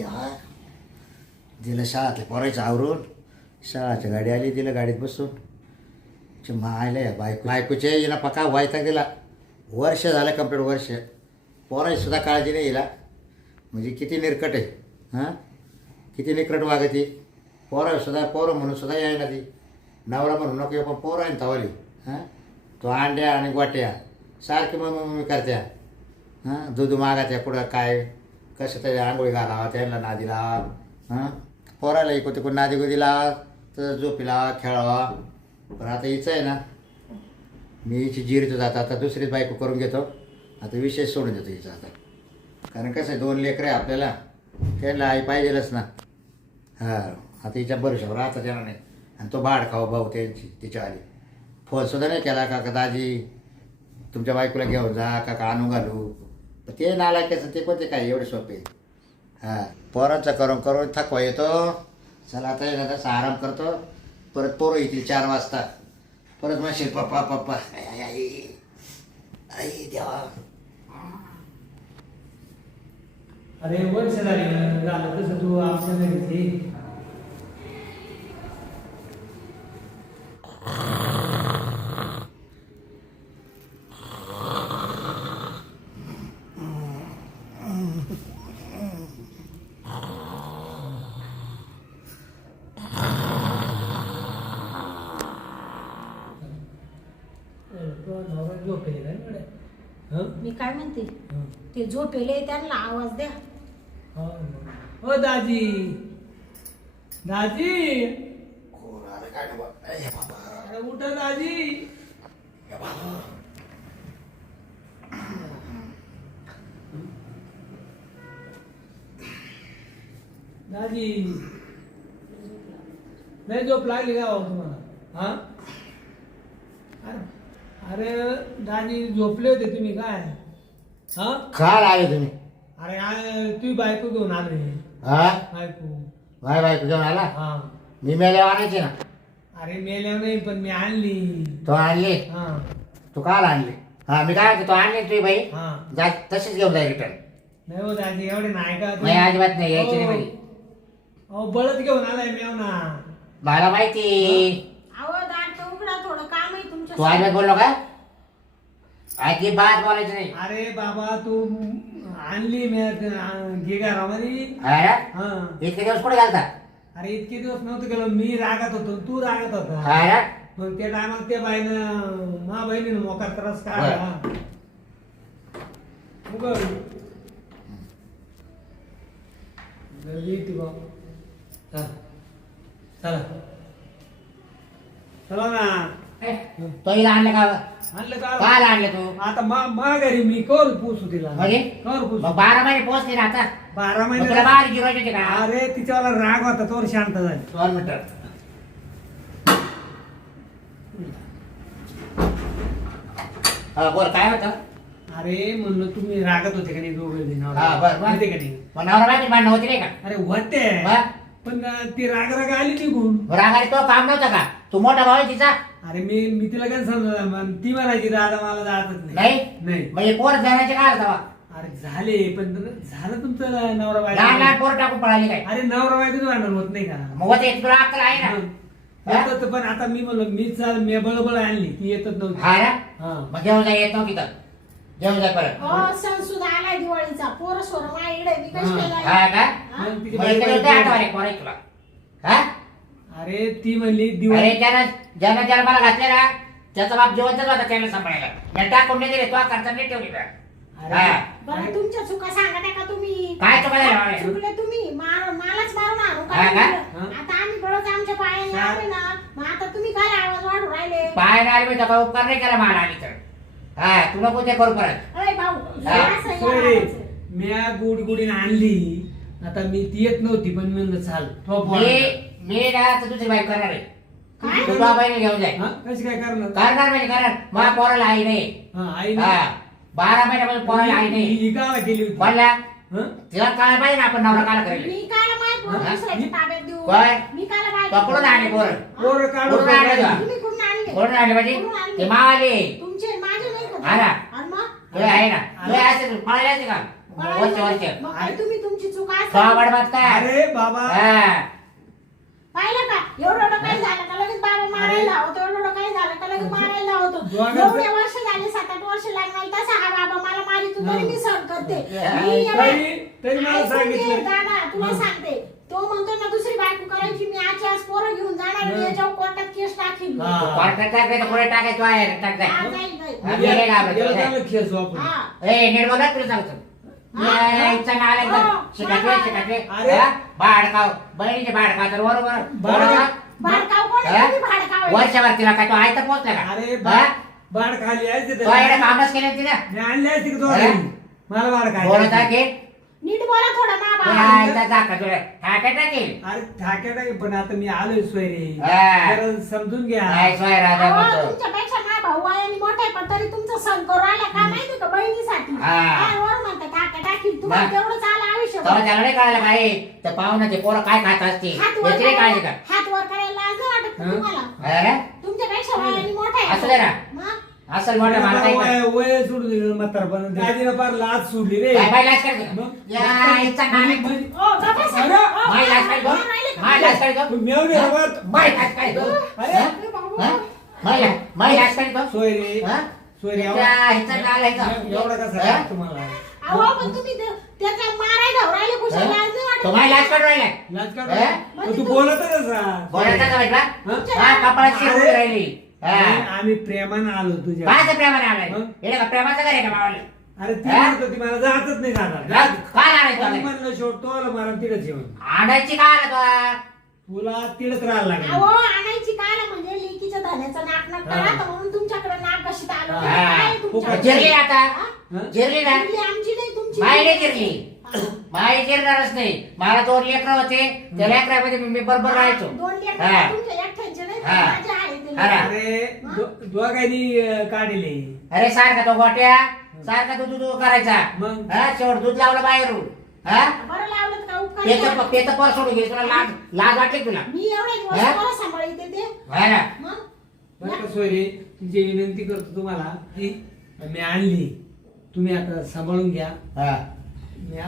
देवा दिलं शाळातल्या पोरायचं आवरून शाळाची गाडी आली दिलं गाडीत बसून. चे मायला या बायको बायकोचे हिला पका व्हायचा दिला वर्ष झालं कंप्लीट वर्ष. पोराची सुद्धा काळजी नाही हिला. म्हणजे किती निरकट आहे हां? किती निकट वागती पोरं सुद्धा पोरं म्हणून सुद्धा यायला ती. नवरा म्हणून नको पण पोरं आहे ना तवाली हां? तो अंड्या आणि गोट्या. सारखी मग मी करत्या. हां? दूध मागात्या कुठं काय? कसं तरी आंघोळी घालावा त्यांना ना दिला हां? पोराला इकडे तिकडे नादी गुदीला तर झोपीला खेळावा. पण आता हिचं आहे ना मी हिची जिरतो जाता आता दुसरीच बायको करून घेतो. आता विशेष सोडून देतो हिचा आता. कारण कसं आहे दोन लेकरं आहे आपल्याला त्यांना आई पाहिजेलच ना. हां आता हिच्या बरोबर राहता त्याला नाही. आणि तो भाड खाऊ भाऊ त्यांची तिच्या आली फोन सुद्धा नाही केला काका दाजी तुमच्या बायकोला घेऊन जा काका आणू घालू. ते नालायकाचं ते कोणते काय एवढे सोपे. हां पोरांचा करून करून थकवा येतो. चला आता येणार असा आराम करतो. परत पोरं येतील चार वाजता. परत म्हणशील पप्पा पप्पा. आई आई आई. देवा. अरे वर्ष झाली झालं तसं तू आमच्या घरी ये. अरे, तो नवरा झोपेल काय गड्या? हं? मी काय म्हणते हं. ते झोपेले त्यांना आवाज द्या. हो हो दाजी. दाजी. बाबा. अरे उठा दाजी. दाजी. नाही झोप लागली का भाऊ तुम्हाला. हा? अरे अरे दाजी झोपले होते तुम्ही काय? हा? काल आले तुम्ही. अरे आ- तुम्ही बायको घेऊन आले. हा? बायको. बाय बायको घेऊन आला? हा. मी मेल्यावर आणायची ना? अरे मेल्या नाही पण मी आणली. तो आणली? हा. तू काल आणली? हा मी काय म्हणतो, तो आणली तुझी बाई? हा. जा तशीच घेऊन जाईल रिटर्न नाही हो दाजी एवढे नाही का नाही अजिबात नाही यायची नाही हो. माझी अहो बळत घेऊन आलाय ना मला माहिती. अहो दाट उघडा थोडं काम आहे तुमच्या तू अजिबात बोललो का? अजिबात बोलायचं नाही. अरे बाबा तू आणली हा ना? हा. इतके दिवस कुठे घालता अरे इतके दिवस नव्हतं गेलो मी रागात होतो तू रागात होता. हा ना? मग त्या टायमाला त्या बाईनं मा बहिणीनं मोकार त्रास काढला. बाबा. हा. चला. चला ना. ए, तो हिला आणलं का? आणलं का? काल आणलं तू? आता मा मा घरी मी कवर पोचू तिला. म्हणजे? कवर पोचू मग बारा महिने पोहोचते ना आता? बारा मग तुला महिने होते का? अरे तिच्यावाला राग होता तोवर शांत झाली. दोन मिनिटं. हा बोल काय होतं? अरे म्हणलं तुम्ही रागत होते का नाही दोघे? हा, बरं, बरं. माहिती का नाही? मग नवरा बायकोची भांडणं होती नाही का? अरे होते? पण ती राग राग आली निघून. रागाने तो काम नव्हतं का? तू मोठा भाऊ आहे तिचा? अरे मी मी तिला काय समजा मग ती म्हणायची दादा मला जातच नाही. नाही? म्हणजे पोर जाण्याचे काय होता अरे झाले पण झालं तुमचं नवरा लहान लहान बायको पोर टाकून पळाली काय? अरे नवरा बायकोच भांडण होत नाही का मग होते तुला अक्कल आहे ना? हा? होतं तर पण आता मी म्हणलो मी चाल मी बळबळ आणली ती येतच नव्हती. हा ना? मग घेऊन जा येत तर. घेऊन जा परत. हो सण सुद्धा आलाय दिवाळीचा. पोरं सोर माझ्याकडे मी कशी हा. का? मग तिची मग इकडे बायको- होते आठवणे पोर आहे तुला हा? अरे ती म्हणली अरे दिवाळी ज्यानं ज्यानं जन्माला घातले ना त्याचा बाप जिवंतच होता त्याला सांभाळायला या टाकून नाही दिले तो करता नाही ठेवली का अरे हा. बरं तुमच्या चुका सांगत आहे का तुम्ही काय चुका झाल्या बाबा? चुकले तुम्ही मार मलाच मारून आणू हा काय? आता आम्ही बळच आमच्या पायाने हा. आले ना मग आता तुम्ही काय आवाज वाढू राहिले पाय नाही मी तर उपकार नाही केला मला आली तर हा तुला कोणते करू परत अरे भाऊ हा. असं या सोय रे आवाजाचं. म्या गोडी गोडीने आणली आता मी ती येत नव्हती पण म्हणलं चाल तो बोला. मी मी ना तर दुसरी बाईक करणार आहे. काय? तू तुझ्या बहिणी घेऊन जाय. हा? कशी काय करणार? करणार म्हणजे करणार. मला पोराला आई नाही. हा, आई हा. बारा महिन्यापासून पोराला आई नाही. ही गावाला गेली होती. म्हणला हा? तिला काय पाहिजे ना आपण नवरा काला करेल. मी कायला माहीत पोरं हा? दुसऱ्याच्या ताब्यात देऊ. काय? मी कायला माहीत तो कुठून आणले पोरं? पोरं काढून कुठून आणले का? तुम्ही कुठून आणले कोण म्हणजे? आणले? ते मावाले. तुमचे माझे नाही का? हा ना. आणि मग? तुला आहे ना. तुला असेल पळायला का? वर्ष वर्ष. मग काय तुम्ही तुमची चूक असते वाढवात काय अरे बाबा. हा. पाहिलं का एवढं काय झालं का लगेच बाबा मारायला होतो एवढं काय झालं का लगेच मारायला होतो एवढे वर्ष झाले सात आठ वर्ष लागणार तसा हा बाबा मला मारितो तरी मी सहन करते मी एवढं- तरी तरी मला ऐकून घे, सांगितलं दादा तुला हं. सांगते तो म्हणतो ना दुसरी बायको करायची मी आज आज पोरं घेऊन जाणार मी हं. याच्यावर कोर्टात केस हा. कॉन्ट्रॅक्ट टाकायचं पुढे टाकायचं बाहेर टाक हा, जाय. जाईल, जाईल. हा, गेले का आपण? गेलं चांगलं खेळतो आपण हा. ए नीट बोला तुला सांगतो हा? यायचं. हो, शिकायचे बाबा. शिकायचे अरे. हा? भाडकाव बहिणीचे भाडकाव तर बरोबर भाडकाव. भाडकाव कोण आहे? हा? तुम्ही भाडकाव आहे. वर्षभर तिला काय तो आयता पोहोचला का अरे हा? बाड खाली आहे तिथे. तो याला कामच केलं तिला मी आणली आहे तिकडे अरे. दोघांनी. मला बाड खाली बोलत आहे की नीट बोला थोडं मा तो बाबा यायचा जाका तुला ठाके टाकेल अरे ठाक्या पण आता मी आलोय सोयरे. हा. जरा समजून घ्या. काय सोय राजा अहो, म्हणतो तुमच्यापेक्षा माझा भाऊ आहे आणि मोठा आहे पण तरी तुमचं सण करू राहिला का माहिती का बहिणीसाठी? हा. काय वर म्हणतात टाका टाकी तुम्हाला तेव्हा त्याला नाही कळायला काय तर पाहुणा ते पोरं काय खात असते हात वर याची नाही काळजी करायला का हात वर करायला लाज वाटत का हं? तुम्हाला? अरे? तुमच्यापेक्षा वयाने मोठा आहे. असू दे ना. मग? असं मोठं मला काय वय वय सोडून दिलं म्हातारपण दादीनं फार लाज सोडली रे. काय बाई लाज काढ मग? यायचा नाणे ओ, गप्पा सांग. अरे, ओ, माय लाज काढ मार राहिले का? माय लाज काढ मेवणे बाबा माय लाज काढ अरे, अरे बाबा. माय माय लाज काढ सोयरे हा? सोयरे त्या ह्याचा नाल आहे का? एवढा कसा हा? आहे तुम्हाला? अहो, पण तुम्ही ते- कुशाला लाज वाटत. तो हा? मग तू बोलत कसा बोलायचा का हा? हा कपाळात. राहिली. हा. आम्ही प्रेमानं आलो तुझ्या काय ते प्रेमाने आलाय? हे का प्रेमाचं घर आहे का मावाले अरे ती हा? म्हणत होती मला जातच नाही जाणार काय आणायचं पण आलाय? म्हणलं शेवट तो मला तिथंच येऊन आणायची काय आला तुला तिथंच राहायला अहो लागेल आणायची काय ना म्हणजे लेकीच्या धान्याचं नाक नाक हा. करा तर म्हणून तुमच्याकडे नाक कशी आलं हा. काय? जिरली आता हा? जिरली ना जिरली आमची नाही तुमची जिरली माय जिरणारच नाही. मला दोन लेकरं होते. त्या लेकरामध्ये मी मी बरोबर राहायचो. दोन लेकरं हा. तुमच्या एकट्याचे नाही हा. माझे आहे ते हा. ना. लेकरं. अरे दो- दोघांनी अं, काढले. अरे सारखा तो गोट्या सारखा तो दूध करायचा. मग? हा शेवट दूध लावलं बाहेरून. हा? बरं लावलं का उपकार पेचं केला? पेचं पर सोडून गेली. तुला लाज लाज वाटली तुला? मी एवढे दिवस हा? पोरं सांभाळते ते हा. ना मग? बरं का सोयरे तुमची विनंती करतो तुम्हाला की मी आणली. तुम्ही आता सांभाळून घ्या. हा.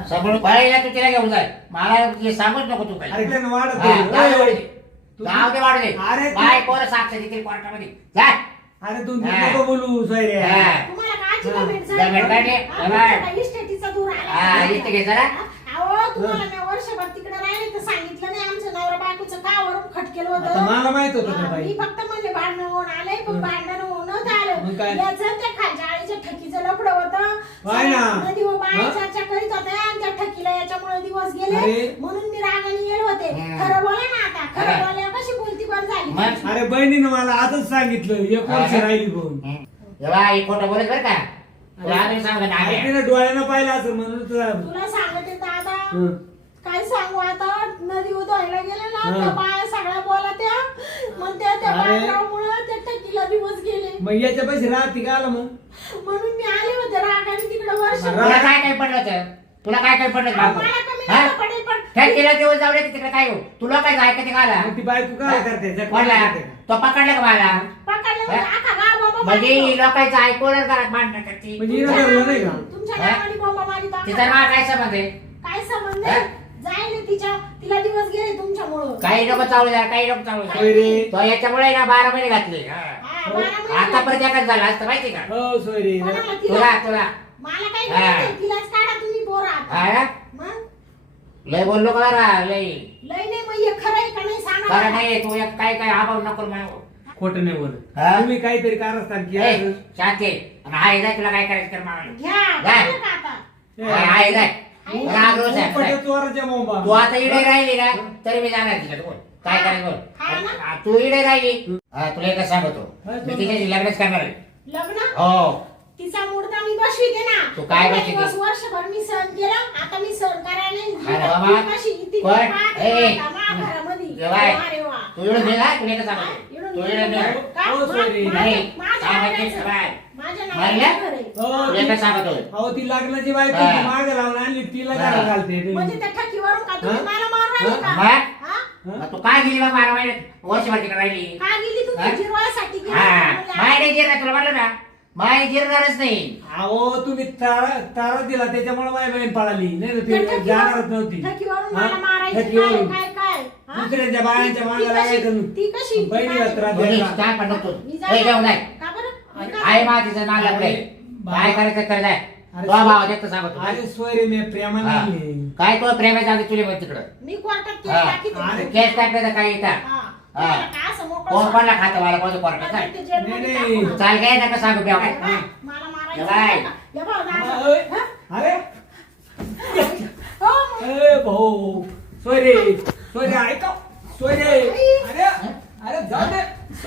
समोर बाळीला तू तिला घेऊन जाय मला हे सांगूच नको तू अरे काही त्यानं वाढत हा, आहे. जाऊ दे ओय, वाढू ओय. दे. तू- जाऊ दे वाढू दे अरे तू- बाय पोरं साक्ष देतील कोर्टामध्ये जाय अरे तू हा. नको बोलू सोयरे हा. तुम्हाला काची हा. इस्टेटीचा दूर आला हा, इष्ट घे जरा. अहो तुम्हाला मी वर्षभर तिकडे राहिले तर सांगितलं नाही आमचं नवरा बायकोचं का वरून खटकेलं आता होतं मला माहीत होतं हा, का मी बाई फक्त म्हणले भांडणं होऊन आले पण हं. भांडण होऊन नव्हतं मग काय? आलं याचं त्या खालच्या आळीच्या ठकीचं लफडं होतं काय ना? नदी व बाया हं? चर्चा करीत होत्या आणि त्या ठकीला दिवस गेले. म्हणून मी रागाने येल होते हं. खरं बोला ना आता खरं. बोलल्यावर कशी बोलती बंद झाली मग? अरे बहिणीनं मला आजच सांगितलं एक वर्ष हा. राहिली बोल खोटं बोलत बरं का तुला सांगत तिने डोळ्यानं पाहिलं असं म्हणून तुला तुला सांगते दादा हं. काय सांगू आता नदी उधळायला गेले ना हं. त्या बाया सगळ्या बोला त्या मग त्या त्या अरे. त्या टकीला दिवस गेले मग याच्या पैसे राहते का आलं मग म्हणून मी आले होते रागाने तिकडे वर्ष. तुला काय काय पडलं होतं तुला काय काय पडलं बाबू हा? दिवस जाऊ दे तिकडे काय हो तुला काय ऐकते मग ती बायको काय करते? तो पकडला का मला पकडलं म्हणजे हा? म्हणजे मारितो. लोकांचं ऐकूनच घरात करते म्हणजे धरलं नाही का हा? तिचा नाव काय संबंध आहे काय संबंध हा? जाईल तिच्या तिला दिवस गेले तुमच्यामुळं काही लोक चावले जा काही लोक. होय रे तो याच्यामुळे ना बारा महिने घातले हा. हा, बारा महिने आता झाले. परत एकच झाला असतं माहिती का हो सोयरे? तुला तुला मला काही हा. गरज नाही. तिलाच काढा तुम्ही पोरात हा ना? मग? लय बोललो का रा लय. लय नाही मग हे खरं आहे का नाही सांगा खरं मला. नाही तू एक काय काय आभाव नको म्हणू खोटं नाही बोलत. हा? तुम्ही काहीतरी कारस्थान ए, केलं शांती आणि आहे जाय तुला काय करायचं कर मला घ्या काय? कळलं का आता? आहे जाय आहे. राग रोज आहे. पटे चोराच्या मोबा तू आता इडे राहिली ना तरी मी जाणार तिकडे बोल. काय करायचं हा बोल ना? आ, तू इडे राहिली? हा, तुला एकच सांगतो. हा, मी तो- तिच्याशी लग्नच करणार आहे. लग्न? हो. तिचा मुर्दा मी बसविते ना तू काय एवढे बसविते? दिवस वर्षभर मी सहन केलं आता मी सहन करायला नाही. अरे बाबा. ती कशी ती कोण? पाहते ए. आता मा घरामध्ये. जेव्हा आहे. अरे वा. तू हा? इकडून तू. का? हो. मा- नाही माझ्या काय नावाचं. माहिती काय माझ्या मारल्या? नावाचं घर आहे. हो, एकच सांगतो अहो ती लग्नाची बायको हा. ती मागं लावून आणली तिला हा. काय घालते म्हणजे त्या ठकीवरून का तुम्ही हा? मला मारून राहिले हा? का? मग? हा? मग तू काय गेली मग बारा महिन्यात वर्षभर तिकडे राहिली का गेली हा? तुम्ही जिरवायसाठी गेली? हा म्हणलं, माय नाही गेला तुला म्हटलं ना माय गिरणारच नाही अहो तुम्ही तारा तारा दिला त्याच्यामुळे माझी बहीण पळाली नाही तर त्या ती ठकीवर- जाणारच नव्हती हा? मला मारायचं काय. काय काय हा? दुसऱ्याच्या बायांच्या ती मागे कशी- लागायचं ती कशी बहिणीला त्रास दोन्ही. काय पण नको मी हे जाणार घेऊन जाय का बरं मी का- आहे मा तिचं अरे, काय. करायचं कर जाय अरे, तो भाव देतो सांगतो अरे सोयरे मी प्रेमाने हा. आणली. काय तो प्रेमाच्या आधी तुले माहिती तिकडं मी कोर्टात केस हा. टाकीत अरे, होते. केस टाकलं तर काय येतात हा. हा. मला का असं मोकळं कोण सोड- कोणला खातं मला कोणतं मला काय ते जेलमध्ये नाही, टाकू नाही. नका. चाल काय नका सांगू काय हा, मला मारायचं. नाही का? या बघ, दादा. अरे, हा? अरे हो, मग. ए भाऊ सोयरे सोयरे ऐका सोयरे अरे अरे जाऊ दे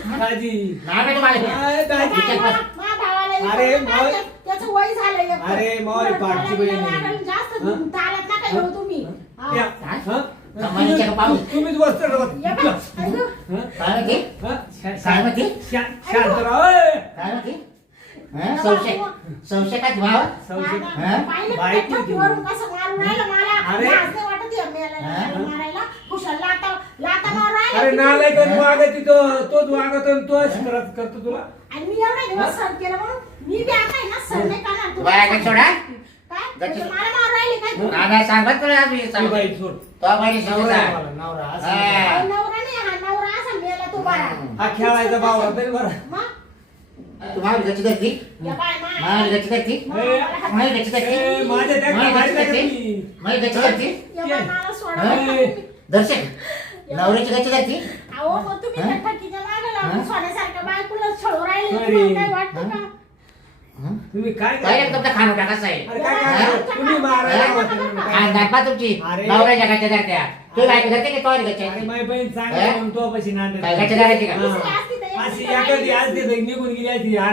दाजी नाही बे तुम्हाला अरे, दाजी बाय, मा- मा भावाला इकडं अरे, मावळे. ते- त्याचं वय झालंय एक. अरे, मावळे उलट पाठची बहीण आहे. लागलं, जास्त हा? तालत नका येऊ तुम्ही हा. हा? कमालीच्या का पाहू? तुम्हीच. काय म्हणते काय म्हणते? शांत राहा. काय म्हणते हं? संशय भाव हा? का? अरे. लाज नाही वाटत या मेल्याला हा? मारायला- मारायला? कुशाल लाथा- लाथा मारून राहिला अरे किती? नालायक वागत तो तोच वागत आणि तोच करत करतो तुला आणि मी एवढा दिवस केलं म्हणून मी बी आता आहे ना नाही करणार. सोडा? काय? म्हणजे मला मारून राहिले काय तू? नाना सांगत तुला आज मी ती सांगतो. बाई सोड तो बाई नवरा आहे नवरा असं हा. नाही. अहो, नवरा नाही हा नवरा असा मेला तो बाळा हम्म. हा खेळायचा भाव तरी बरं मग? तुम्हाला गच्ची करती या बाय, मा- मला गच्ची करती मा- ए, मला- मला गच्ची करती ए, माझ्या त्या मला गच्ची माहिती आहे का करती मी? मला गच्ची करती या बाय, मला सोडा. हा? ए. दर्शक नवऱ्याची गच्ची करती अहो, मग तुम्ही हा? त्या ठकीच्या मागे लागून हा? सोन्यासारख्या बायकोला छळू राहिले अरे. तुम्हाला काय वाटतं का? तुम्ही काय काय करता? तुमचा खाणं टाकायचं आहे? अरे काय तुम्ही मारायला तुमची? अरे. धरत्या तू बायको धरते की तो गच्ची अरे माझी बहीण हा? चांगली म्हणून तो पशी नांदेड. काय गच्च्या धरायची का? हा. दुसरी असती तर एक अशी दुसरं एखादी राहिली आज ते निघून गेली असती. हा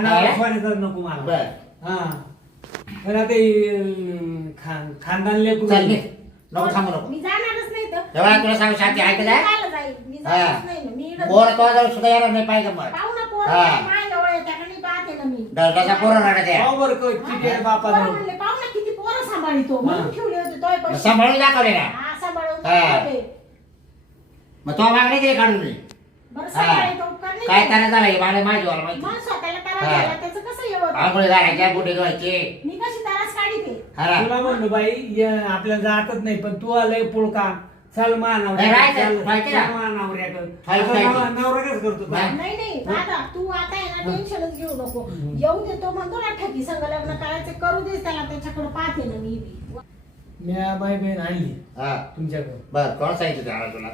नको मला. बर. हा. पण आता हे, अं, खान खानदान लेकरू चल निघ. नको थांबू नको. मी जाणारच नाही तर. तेव्हा तुला सांगू शांती ऐकत आहे. मी जाणारच नाही ना. मी इकडं- पोर तो जाऊ सुद्धा येणार नाही पाहिजे मग पोरं हा. काय पाहते ना मी. दर्जाचा पोरं रडत आहे पाव बरं क- किती आहे पोरं बापाजवळ म्हणले, पाहू ना किती पोरं सांभाळितो म्हणून हा. ठेवले होते तोय मग पैसे. सांभाळून दाखवले ना हा, सांभाळून हा. ठेवले. मग तो मागणी दिली काढून मी बरं हा. सांभाळितो, उपकार नाही काय केला. त्याला झालं मला माझी वाला माहिती मग स्वतःला त्रास हा. झाला, त्याचं कसं येवत? आंघोळी घालायच्या बुटे धुवायचे मी कशी त्रास काढीते तुला म्हणलो बाई ये, आपल्याला जातच नाही पण तू आलंय पुळका चल मा नाही, राहायचं, राहायचं ना. राहायचं, राहायचं. नवरा कसं करतो? नाही. नाही तू आता आहे ना टेन्शनच घेऊ नको येऊ दे तो म्हणतो ना ठकी संग लग्न करायचं करू दे त्याला त्याच्याकडे पाहते ना मी बी. मी बाई बहीण आणली हा तुमच्याकडे बर कोण सांगितलं त्याला तुला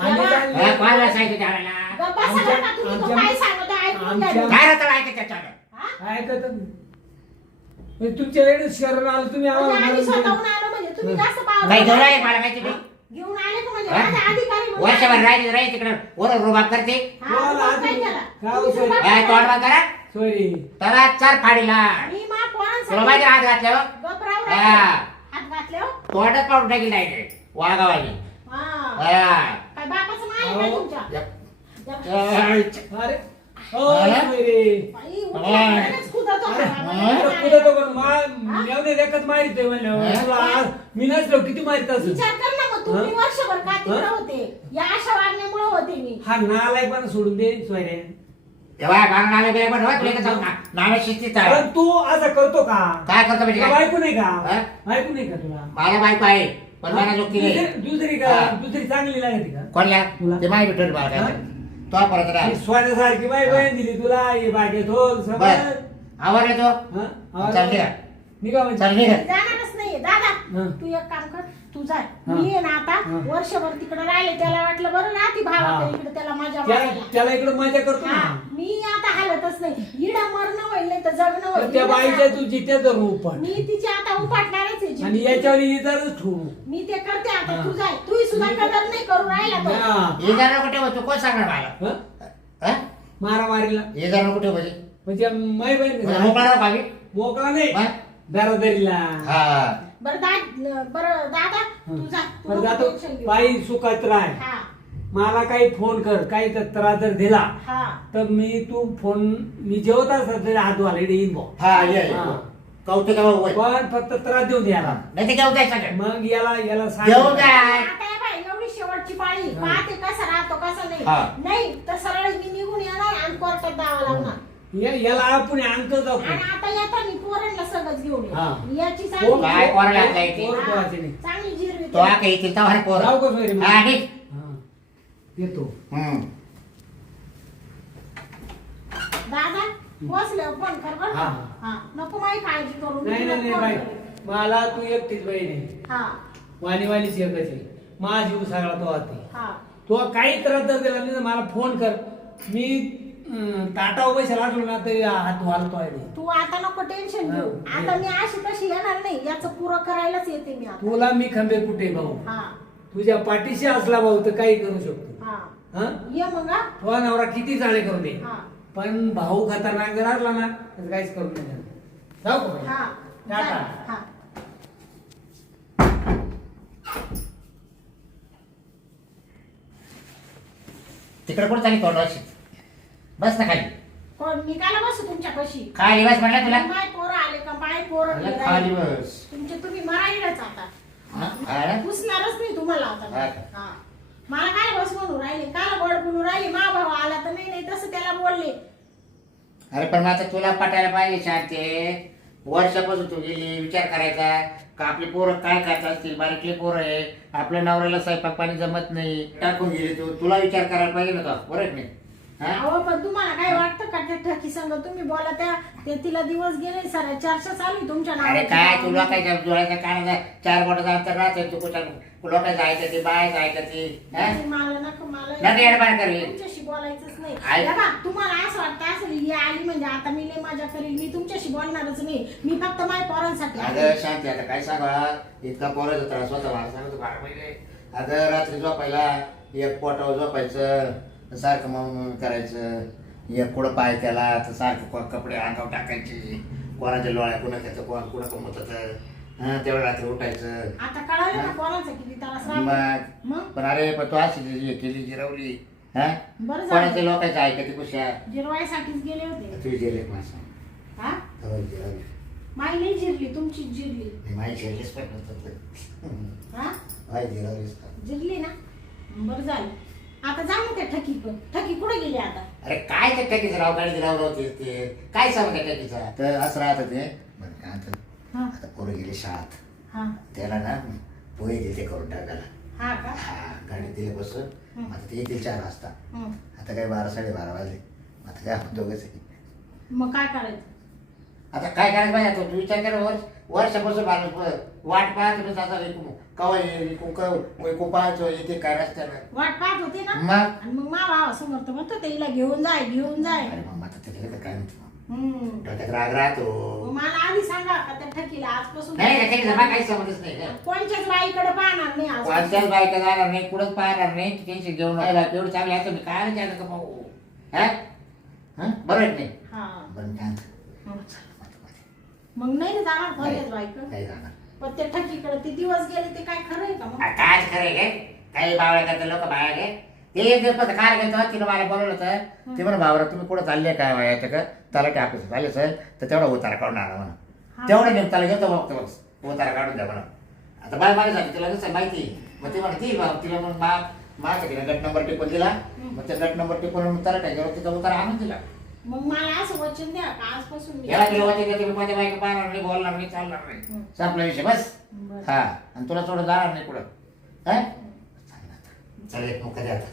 आणली आणली. हा, कोणाला सांगितलं त्याला गप्प बसा आमच्या- बरं का, तुम्ही तो आमच्या- काय सांगतो ऐकून आमच्या- घ्या. काय राहतं ऐकत हा? म्हणजे तुमच्याकडे शरण आलं तुम्ही म्हणजे आम्ही आम्हाला स्वतःहून आलो म्हणजे तुम्ही जास्त पाव नाही आहे मला माहिती नाही घेऊन आले का म्हणजे हा? माझे अधिकारी म्हणून वर्षभर. राहायचे राहायचे तिकडे वर रुबाब करते हा, मग काय केलं? काय काय करा सॉरी त्याला चार फाडीला मी मा पोरांसाठी माहिती हात हा. राहिले. हात घातले हो? तोंडात पाडून टाकील डायरेक्ट वाळगावानी हा. हा. काय बापाचं माल आहे का अहो. तुमच्या? यप. या- अरे मा- हा? नसलो किती मारित असं. विचार कर ना मग तुम्ही हा? वर्षभर का तिकडे? होते? या अशा वागण्यामुळे होते मी. नालाय पण सोडून दे सोयरे. तेव्हा बांगला आले बिले पण होत तुला जाऊन नावे शिस्तीत चाल. पण तू असं करतो का? काय करतो म्हणजे तुला काय बायको नाही हा? का बायको नाही का तुला? मला बायको आहे पण मला जोगती नाही दुसरी- दुसरी का. दुसरी चांगली लागते का? कोणल्या तुला? ते माहिती भेटत मला? काय तो परत राह ही सोन्यासारखी बाई बहीण दिली तुला हे बागे थोल बर समज आवडलं तो हा? चल निघा. निघा म्हणजे जाणारच नाहीये दादा हा. तू एक काम कर तू जाय हा. मी ये ना आता हा. वर्षभर तिकडे राहिले त्याला वाटलं बरं ना ती हा. भावाकडे इकडे त्याला मजा त्याला वाटायला. त्याला इकडे मजा करतो हा, ना नाही. इडा मरणं होईल नाही तर जगणं तर होईल त्या बाईच्या सा- तू जिथे धरून उपाट. मी तिची आता उपाटणारच आहे आणि. याच्यावर इजारच ठेवू. मी ते करते आता हा. तू जाय. तू सुद्धा कदर नाही करू राहिला तो. हा. हे जरा कुठे होतो? कोण सांगणार मला? हं? हा? मारामारीला. हे जरा कुठे म्हणजे म्हणजे म्हणजे बहीण मोकळा बाबी मोकळा नाही. हा? दरादरीला. हा. बरं दा बरं दादा तू जा. तू बरं नको जातो. tension घेऊ. बाई सुखात राह. हा. मला काही फोन कर काही तर त्रास जर दिला हा तर मी तू फोन मी जेवत तरी हात वाला येईन भाऊ हा ये ये. हा. कौतुक. पण फक्त त्रास देऊ द्याला नाही ते सगळं मग याला याला सांग घेऊ द्या आता हे बाई, एवढी शेवटची पाळी हा. पाहते कसा राहतो कसा नाही हा. नाही तर सरळ मी निघून येणार आणि कोर्टात जावं लागणार या- याला आपण आणतो जाऊ आणि आता येताना पोरांना सगळंच घेऊन ये. हा. याची चांगली काय पोराला जायची? पोर पोराची नाही. चांगली जिरवी तो आका येतील तेव्हा पोर जाऊ का सोयरे मग? हा निघ. हा. येतो. हम्म. दादा पोचल्यावर फोन कर बरं हा? हा. नको माही काळजी करू मी नाही तुला नाही नाही फोन बाई. करेन. मला तू एकटीच बहीण आहे. हा. वाणी वाणीच एकच आहे. माझा जीव सगळा तो आते. हा. तो काही त्रास जर दिला नाही तर मला फोन कर. मी अं, ताटावर पैसा लागलो ना तरी हात वालतो आहे. तू आता नको टेन्शन घेऊ. हा. आता मी अशी तशी येणार नाही याचं पुरं करायलाच येते मी आता. तुला मी खंबे कुठे भाऊ? हा. तुझ्या पाठीशी असला भाऊ तर काही करू शकतो. हा हा ये मग हा. तो नवरा किती चाळे करू दे हा पण भाऊ खतरनाक जर असला ना तर काहीच करू नाही देणार. जाऊ का बाई? हा टाटा. चालेल. हा तिकडे कुठं चालली तोंडवाशी बस ना खाली कोण निघाला बसू तुमच्या कशी खाली बस म्हटलं तुला माय पोरं आले का माय पोरं गेले. खाली बस तुमचे तुम्ही मराठीच आता हा? पुसणारच नाही तुम्हाला आता हा. हा. मला काय बस म्हणून राहिले? काल गोड म्हणून राहिले? मा भाऊ आला तर नाही नाही तसं त्याला बोलले. अरे पण मग आता तुला पटायला पाहिजे शांती. वर्षापासून तू गेली विचार करायचा का आपले पोरं काय करत असतील? बारीकले पोरं आहे. आपल्या नवऱ्याला स्वयंपाक पाणी जमत नाही. टाकून गेली तू. तुला विचार करायला पाहिजे ना का? बरोबर नाही? अहो पण तुम्हाला काय वाटतं का त्या ठकी संग तुम्ही बोला त्या? ते तिला दिवस गेले सर चर्चा चालू आहे तुमच्या अरे नावाची. काय तू लोकांच्या डोळ्याच्या कानाचा चार बोटाचा अंतर राहते तू कुठं ऐकते बायचं ऐकते हा? नाही, मला नको मला नका करू. तुमच्याशी बोलायचंच नाही. आई- हे बघा, तुम्हाला असं वाटतं असेल ही आली म्हणजे आता मी लय मजा करेल मी तुमच्याशी बोलणारच नाही. मी फक्त माझ्या पोरांसाठी आले. अगं शांती आता काय सांगा? इतका पोराचा त्रास होता मला सांगतो बारा महिने. अगं रात्री झोपायला एक पोटावर झोपायचं. सारखं मग करायचं. एक कुठं पाय त्याला तर सारखं को- कपडे अंगावर टाकायचे. कोणाच्या लोळ्या कुणा त्याचं कोण कुणा कमवत तेवढं रात्री उठायचं. आता कळालं ना पोरांचं किती त्रास राहतो. मग मग? पण अरे पण तू अशी जी- जी केली जिरवली. हा? बरं कोणाच्या लोकांचं ऐकते कुशा? जिरवायसाठीच गेले होते. तुझी हा? जिरवली. माई नाही जिरली तुमची जिरली. मी माझी शेरलीच पण हा? जिरवलीच जिरली ना? बरं झालं. आता जा ना त्या ठकी पण ठकी कुठे गेली आता? अरे काय ते टकीचं राव गाडी राव राव ते ते? काय सांगू त्या टकीचा तर असं राहतं ते. बरं काय आता हा. आता पोरं गेले शाळेत. हा. त्याला ना पोहे दिले करून टाकायला. हा का? हा गाडी दिले बसून. हं. आता ते येतील चार वाजता. हं. आता काय बारा साडेबारा वाजले. आता काय आपण दोघंच आहे. मग काय करायचं? आता काय करायचं पाहिजे आता तू विचार कर वर्ष वर्षापासून प- वाट पाहत तुम्ही आता इकून कवा येईल? पाहायचो येते काय रस्त्यानं. वाट पाहत होते ना? मग? आणि मग मा भावा समोर तर म्हणतो ते हिला घेऊन जाय घेऊन जाय. अरे मग आता त्याच्याकडे काय म्हणतो हम्म. डोक्यात राग राहतो. मग मला आधी सांगा का त्या ठकीला आजपासून नाही त्या टकीचा मला काही समजच नाही कोणच्याच बाईकडे पाहणार नाही आज? कोणत्याच बायका जाणार नाही कुठंच पाहणार नाही. टेन्शन घेऊन राहिला एवढं चांगलं आहे तुम्ही काय विचारलं का भाऊ हा? हा? बरं आहे की नाही? हा. बरं काय हं. मग नाही ना जाणार कोणत्याच बाईक काय जाणार. पण त्या ठकीकडे ते दिवस गेले ते काय खरं आहे का मग? काय खरं आहे काय काही बावळ्या करते लोक बाहेर गे. ते एक दिवस काय घेतो तिने मला बोलवलं होतं. ते म्हणा बाबरा तुम्ही कुठं चालले काय वयाचं का? त्याला काय ऑफिस चालले सर तर तेवढा उतारा काढून आला म्हणा. तेवढं घेऊन त्याला घेतो बघतो बघ उतारा काढून द्या म्हणा. आता बाय मला सांगितलं तिला कसं माहिती मग ते म्हणा ती बा तिला मग मा मा तिला गट नंबर टिपून दिला. मग ते गट नंबर टिपून उतारा टाकल्यावर तिचा उतारा आणून दिला. मग मला असं वचन द्या का आजपासून मी याला तिला माझ्या बायका पाहणार नाही बोलणार नाही चालणार नाही. संपला विषय बस. बरं. हा आणि तुला सोडून जाणार नाही कुठं. हा? चालेल आता. चल एक मग कधी आता.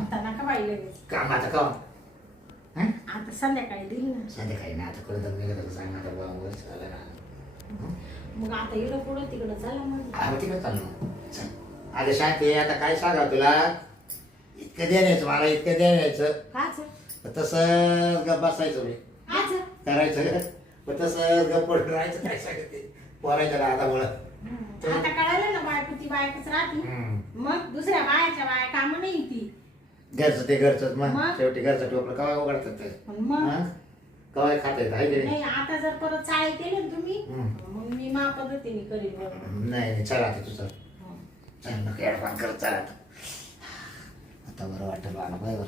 आता नका बाई लगेच. काम आता का हं? आता संध्याकाळी देईल ना. संध्याकाळी ना आता ना. मग आता इकडं पुढं तिकडं झालं मग. हा तिकडे चाललो. चल. अरे शांती आता काय सांगा तुला? इतकं द्यायचं मला इतकं द्यायचं काच तसं गप बसायचं मी. काच करायचं पण तसं गप पडून राहायचं काय सांगते. पोरायचं ना आता कळालं ना बायको ती बायकोच राहते. मग दुसऱ्या बायाच्या बाया काम नाही ती. घरचं ते घरचंच मग. मग? शेवटी घरचं टोपलं कवा उघडतात ते? पण मग? हा? कवा खात येत आहे की नाही? नाही आता जर परत चाळे केले ना तुम्ही हम्म. मग मी मा पद्धतीने करीन बरं. नाही नाही चला आता हं. चल नको ॲडव्हान्स करत चला आता. आता बरं वाटेल मला बरं